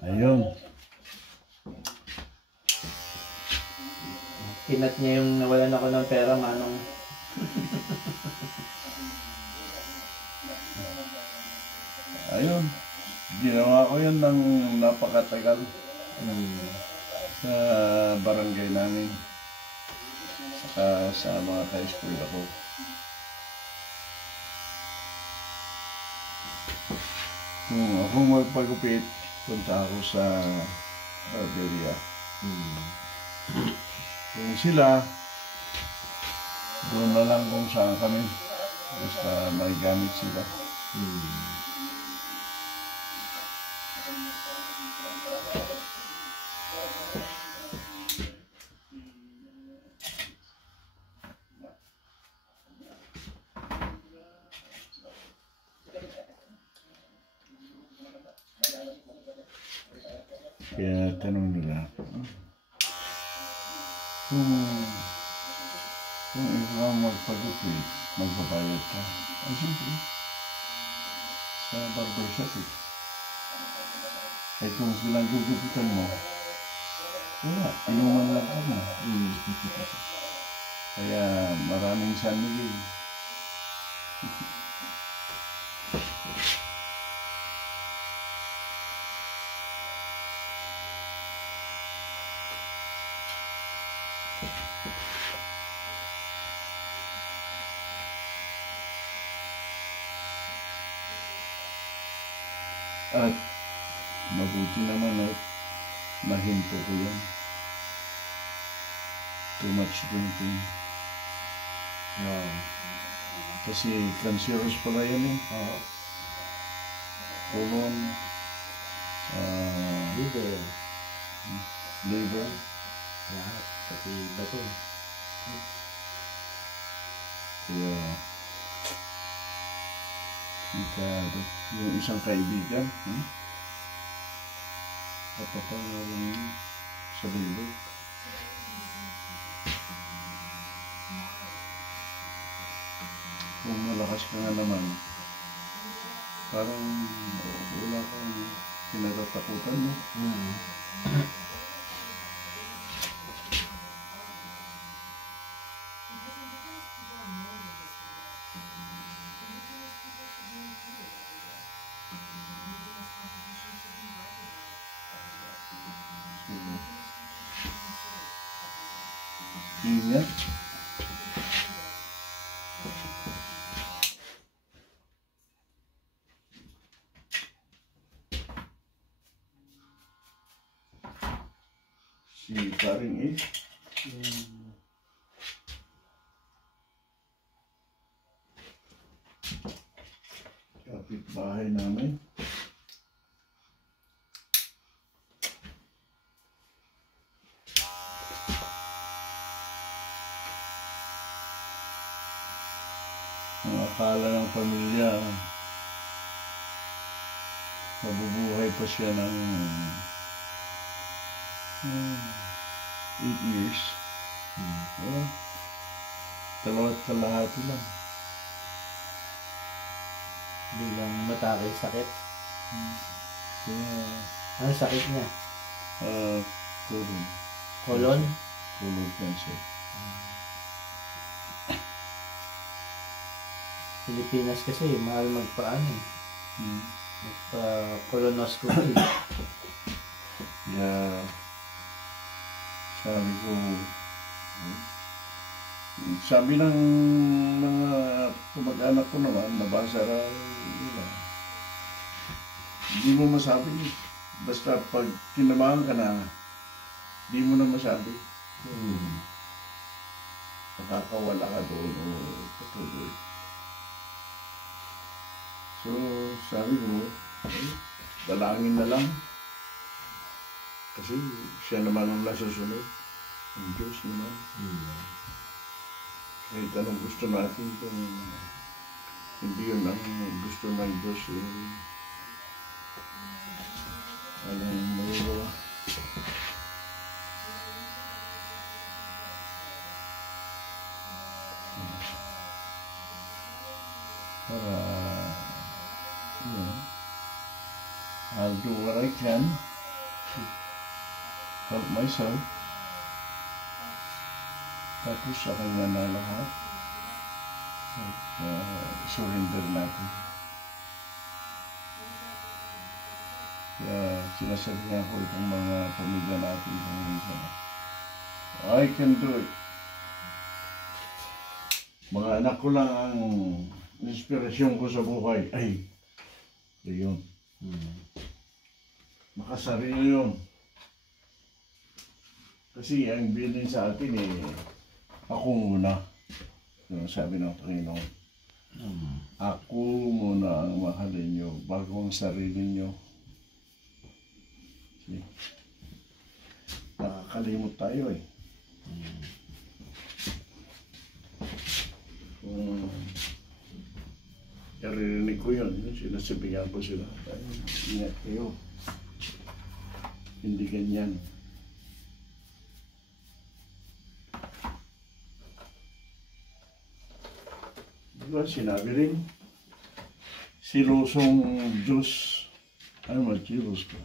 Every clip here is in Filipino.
Ayun. Kinat niya yung nawalan ako ng pera, Manong. Ayun. Ginawa ko yun ng napakatagal sa barangay namin. Saka sa mga ka-school ako. Kung ako magpagupit, punta ako sa barberia. Kung sila, doon na lang kung saan kami. Basta may gamit sila. Kaya tanong nila, kung ikaw magpagupit, magbabayad ka. Ay, siyempre, sa barbershop eh. Ay kung silang gugupitan mo, wala, inuman lang kami. Kaya maraming San Miguel. At mabuti naman at nahinto ko yan. Too much drinking. Kasi cancerous pala yan eh. Colon, liver, Lahat, pati bato. kaya yung isang kaibigan, papapangalan sa liver. Kung malakas ka nga naman, parang wala kang kinatatakutan mo. Ingat. Si Karing kapitbahay namin. Ang akala ng pamilya, mabubuhay pa siya ng 8 years. Dalawat kalahati lang. Bilang matake sakit. Kaya, Ano sakit niya? colon. Colon? Colon cancer. Pilipinas kasi, mahal magpaano eh. Magpa-colonoscopy. Kaya, sabi ko, sabi ng mga kamag-anak ko naman, nabasa nila. Hindi mo masabi. Basta pag kinamahan ka na, hindi mo na masabi. Nakakawala ka doon o patuloy. So, sabi ko, dalangin na lang. Kasi siya naman ang nasusunod. Ang Diyos naman. Kahit anong gusto natin kung hindi yun ang gusto ng Diyos, anong magagawa? Para, I'll do what I can help myself. Tapos sa kanya na lahat. At surrender natin. Kaya sinasabihan ko itong mga pamilya natin kung minsan, I can do it. Mga anak ko lang ang inspirasyon ko sa buhay. Ay, yun. Makasarili yun. Kasi ang bilin sa atin ako muna. Yung sabi ng Panginoon. Ako muna ang mahalin nyo bago ang sarili nyo. See? Nakakalimot tayo eh. Naririnig ko yun. Sinasabihan ko sila. Ingat kayo. Hindi ganyan. Diba sinabi rin, silusong Diyos, ano mag-silos ka?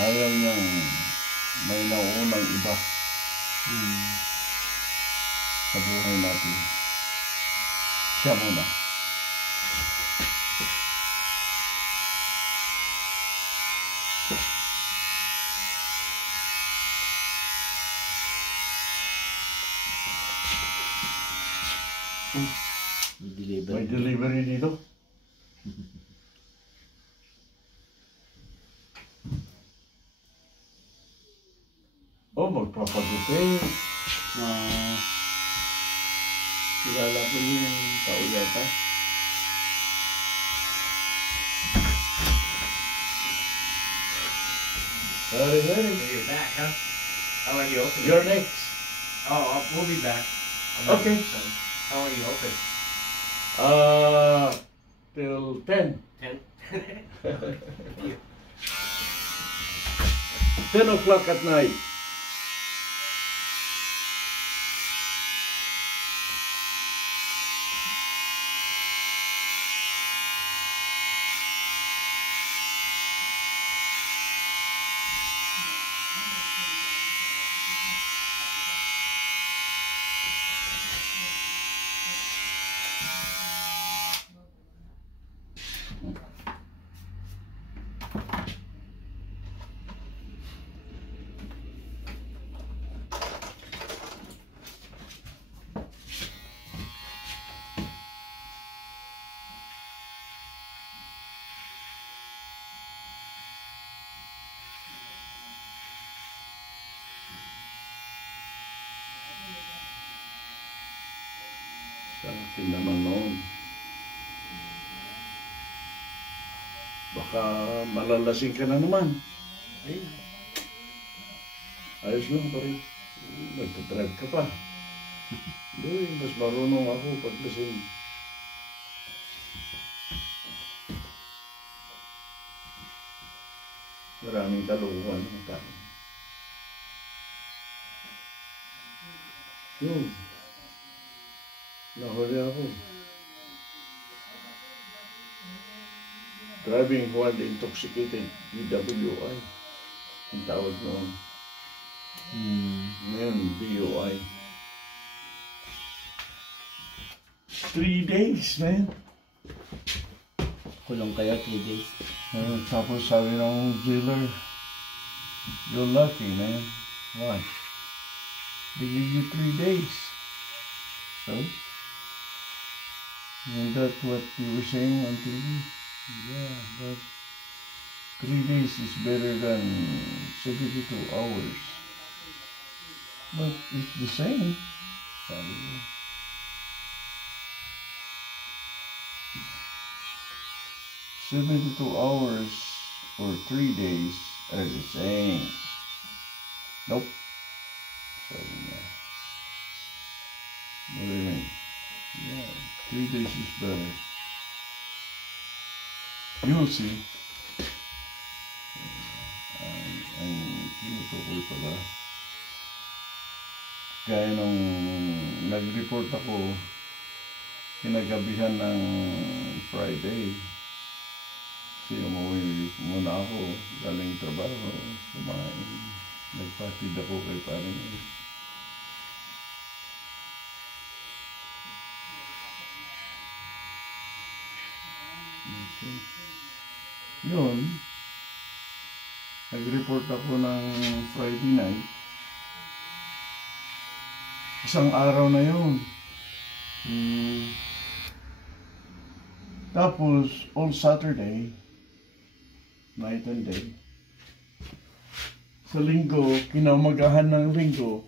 Ayaw niyang may nauunang iba sa buhay natin. Siya muna. May delivery dito. Magpapagupit. Kilala ko yung tao yata. Very good. You're back, huh? How are you open? You're next. Oh, we'll be back. Okay. How are you open? Till 10. 10? 10 o'clock at night. Sa akin naman noon. Baka malalasing ka na naman. Hey. Ayos lang pa rin. Nagtatrive ka pa. Hindi, mas marunong ako paglasing. Maraming kalukuhan ng tao. Yun. Nahuli ako. Driving while intoxicated, DWI. Ang tawag noon. Ngayon, BUI. 3 days, man. Kulong kayo 3 days. Tapos sabi ng jailer, you're lucky, man. Why? They give you 3 days. So? Isn't that what you were saying on TV? Yeah, but 3 days is better than 72 hours. But it's the same. Sabi ko. "72 hours or 3 days are the same." Nope. Sabi niya. What do you mean? Yeah, 3 days is better. You'll see. I tinutukoy pala. Kaya nung nag-report ako, kinagabihan ng Friday. Kasi umuwi muna ako, galing trabaho, kumain. Nagpatid ako kay paring Ed. Okay. Yun. Nag-report ako ng Friday night. Isang araw na yun. Tapos, all Saturday, night and day. Sa linggo, kinaumagahan ng linggo,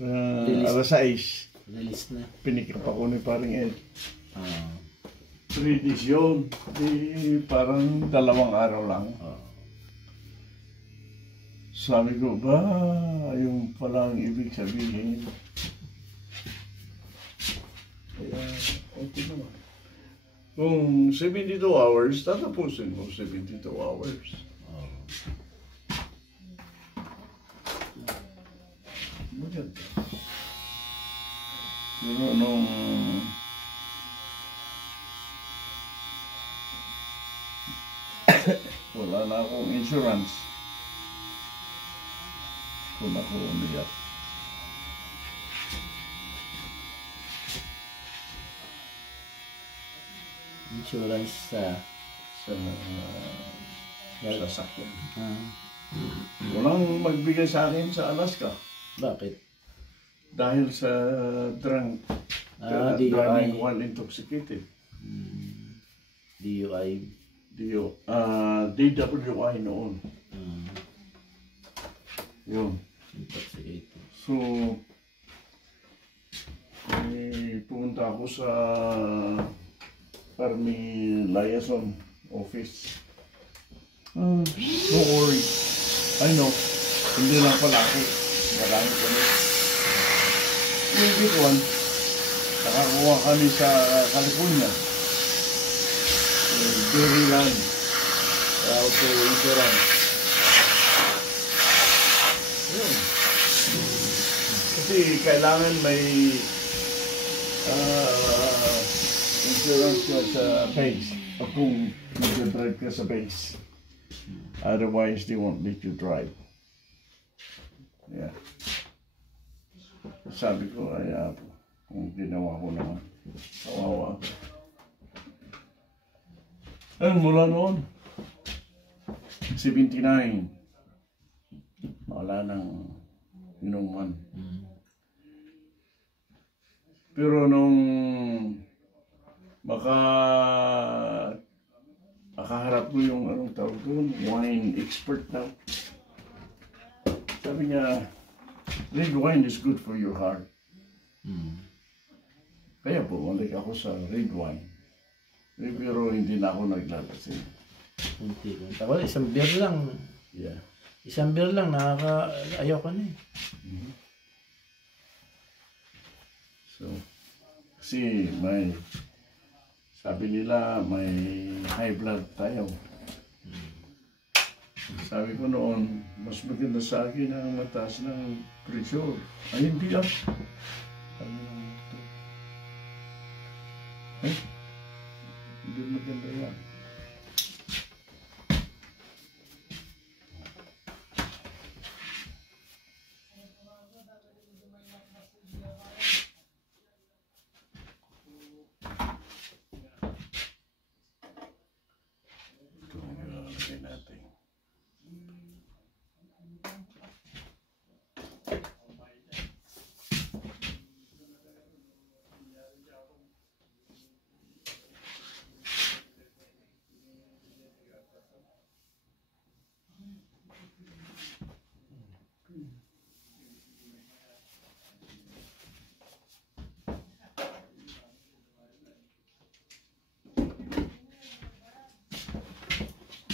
alas 6, Release na. pinikap ako ni paring Ed. Ah. 3 days yun. Di, parang 2 araw lang. Sabi ko, ba, yung palang ibig sabihin. Kaya, okay naman. Kung 72 hours, tatapusin mo 72 hours. Maganda. Pero nung wala na akong insurance, kung ako umiyak. Insurance sa Sa sasakyan. ah, Walang magbigay sa akin sa Alaska bakit? dahil sa drunk DUI. driving while intoxicated. DUI. DWI noon. Yun. Intoxicated. So, pumunta ako sa Army Liaison Office. Don't worry. I know. Hindi lang pala ako. Marami kami. Yung big one, nakakuha kami sa California. Dairyland. Auto insurance. Yun. Kasi kailangan may insurance ka sa base. O kung mag-drive ka sa base. Otherwise, they won't let you drive. Yeah. Sabi ko, ay kung ginawa ko naman, kawawa ako. Mula noon, 79, wala nang inuman. Pero nung makaharap ko yung anong tawag doon, wine expert na. Sabi niya, red wine is good for your heart. Kaya bumalik ako sa red wine. Pero hindi na ako naglalasing. Hindi lang. Wala, isang beer lang. Yeah. Isang beer lang, ayaw ka na eh. So, kasi sabi nila may high blood tayo. Sabi ko noon, mas maganda sa akin ang mataas ng pressure. Ay, hindi ah. Hindi maganda yan. Ito ang ilalagay natin.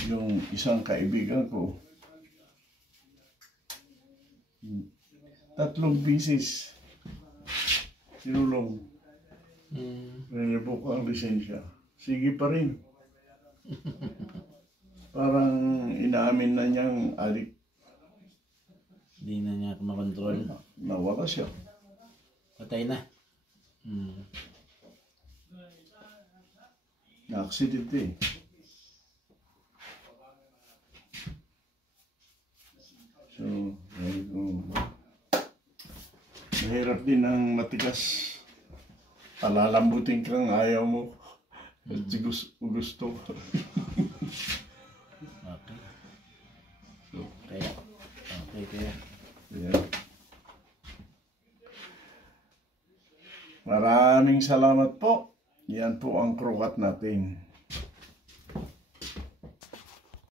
Yung isang kaibigan ko, 3 bisis sinulong. Revoke ang lisensya. Sige pa rin. Parang inaamin na niyang adik. Hindi na niya makontrol. Nawala siya. Patay na. Hmm. Na-accident eh. So, mahirap din ang matigas. Palalambutin ka ng ayaw mo. Kasi gusto. Okay. So, Kaya. yeah. Maraming salamat po. Yan po ang krukat natin.